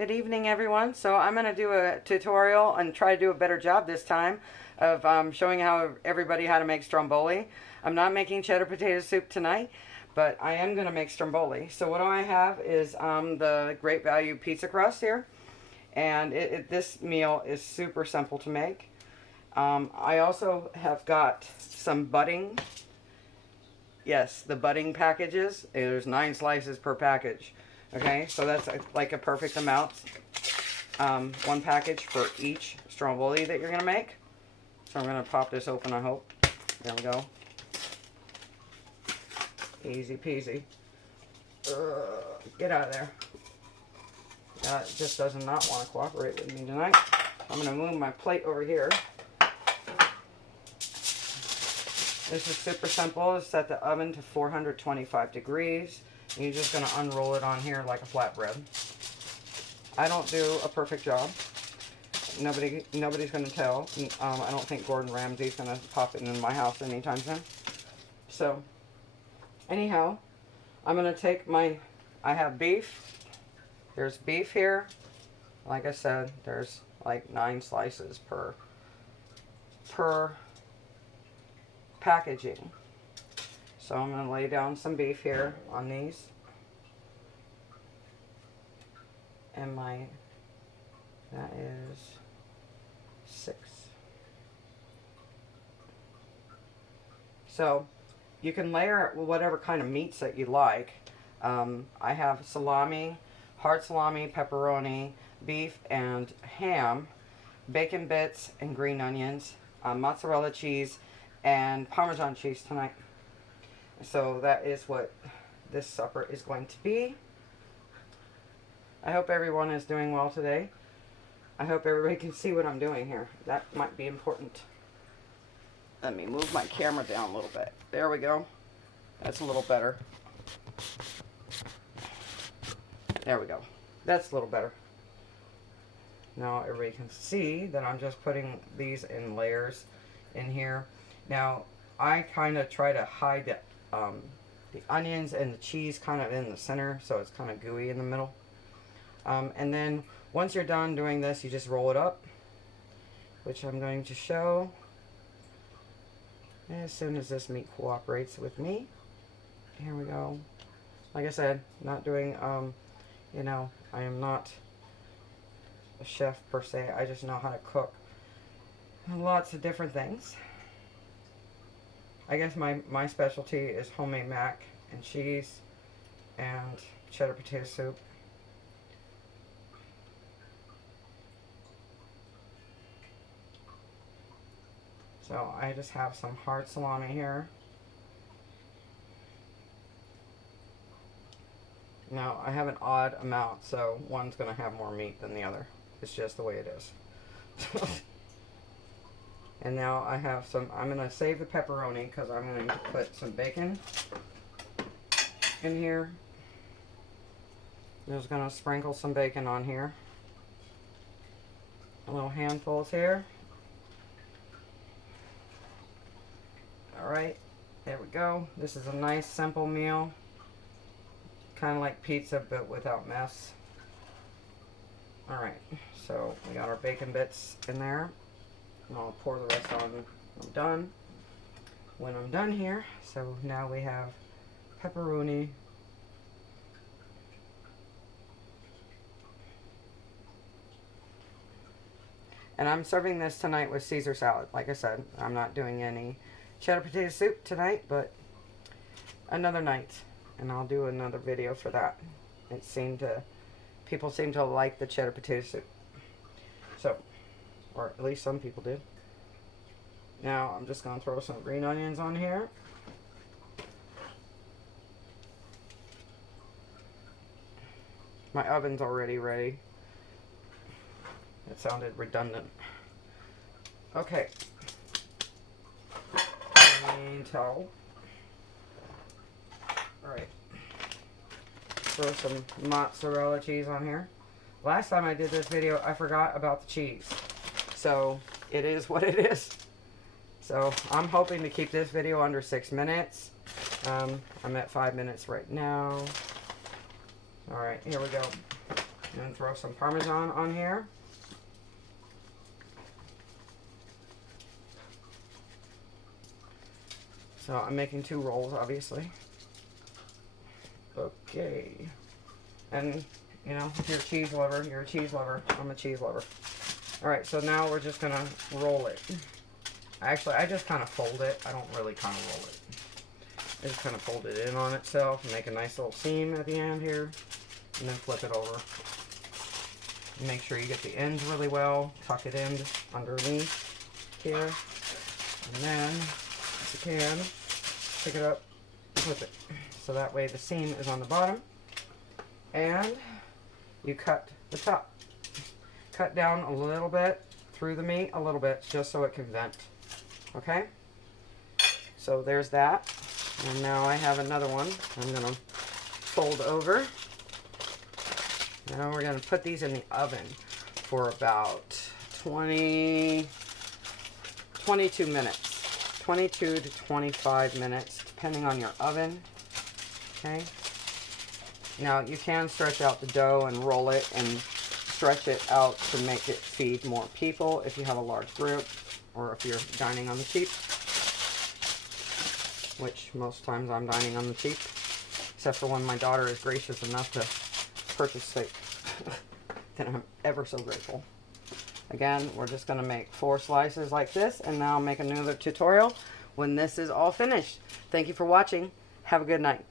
Good evening, everyone. So I'm going to do a tutorial and try to do a better job this time of showing how everybody how to make stromboli. I'm not making cheddar potato soup tonight, but I am going to make stromboli. So what I have is the Great Value pizza crust here, and this meal is super simple to make. I also have got some budding. Yes, the budding packages. There's 9 slices per package. Okay, so that's like a perfect amount. 1 package for each stromboli that you're going to make. So I'm going to pop this open, I hope. There we go. Easy peasy. Get out of there. It just does not want to cooperate with me tonight. I'm going to move my plate over here. This is super simple. Set the oven to 425 degrees. And you're just going to unroll it on here like a flatbread. I don't do a perfect job. Nobody's going to tell. I don't think Gordon Ramsay's going to pop it in my house anytime soon. So, anyhow, I'm going to take I have beef. There's beef here. Like I said, there's like 9 slices per packaging. So I'm going to lay down some beef here on these. And that is 6. So you can layer whatever kind of meats that you like. I have salami, hard salami, pepperoni, beef and ham, bacon bits and green onions, mozzarella cheese, and Parmesan cheese tonight. So that is what this supper is going to be. I hope everyone is doing well today. I hope everybody can see what I'm doing here. That might be important. Let me move my camera down a little bit. There we go. That's a little better. There we go. That's a little better. Now everybody can see that I'm just putting these in layers in here. Now I kind of try to hide the onions and the cheese kind of in the center, so it's kind of gooey in the middle. And then once you're done doing this, you just roll it up, which I'm going to show as soon as this meat cooperates with me. Here we go. Like I said, not doing, I am not a chef per se. I just know how to cook lots of different things. I guess my specialty is homemade mac and cheese and cheddar potato soup. So I just have some hard salami here. Now I have an odd amount, so one's going to have more meat than the other. It's just the way it is. And now I have I'm going to save the pepperoni because I'm going to put some bacon in here. I'm just going to sprinkle some bacon on here. A little handfuls here. Alright, there we go. This is a nice simple meal. Kind of like pizza but without mess. Alright, so we got our bacon bits in there. And I'll pour the rest on when I'm done. When I'm done here, so now we have pepperoni. And I'm serving this tonight with Caesar salad. Like I said, I'm not doing any cheddar potato soup tonight, but another night. And I'll do another video for that. People seem to like the cheddar potato soup. So, or at least some people did. Now I'm just going to throw some green onions on here. My oven's already ready. It sounded redundant. Okay. Clean towel. Alright. Throw some mozzarella cheese on here. Last time I did this video, I forgot about the cheese. So, it is what it is. So, I'm hoping to keep this video under 6 minutes. I'm at 5 minutes right now. Alright, here we go. And throw some Parmesan on here. So I'm making 2 rolls, obviously. Okay. And, you know, if you're a cheese lover, you're a cheese lover. I'm a cheese lover. Alright, so now we're just going to roll it. Actually, I just kind of fold it. I don't really kind of roll it. I just kind of fold it in on itself and make a nice little seam at the end here. And then flip it over. Make sure you get the ends really well. Tuck it in underneath here. And then, if you can, pick it up, flip it. So that way the seam is on the bottom. And you cut the top. Cut down a little bit through the meat, a little bit, just so it can vent. Okay? So there's that. And now I have another one. I'm going to fold over. Now we're going to put these in the oven for about 22 minutes. 22 to 25 minutes, depending on your oven. Okay? Now you can stretch out the dough and roll it and stretch it out to make it feed more people if you have a large group or if you're dining on the cheap, which most times I'm dining on the cheap, except for when my daughter is gracious enough to purchase steak. Then I'm ever so grateful. Again, we're just going to make 4 slices like this, and now I'll make another tutorial when this is all finished. Thank you for watching. Have a good night.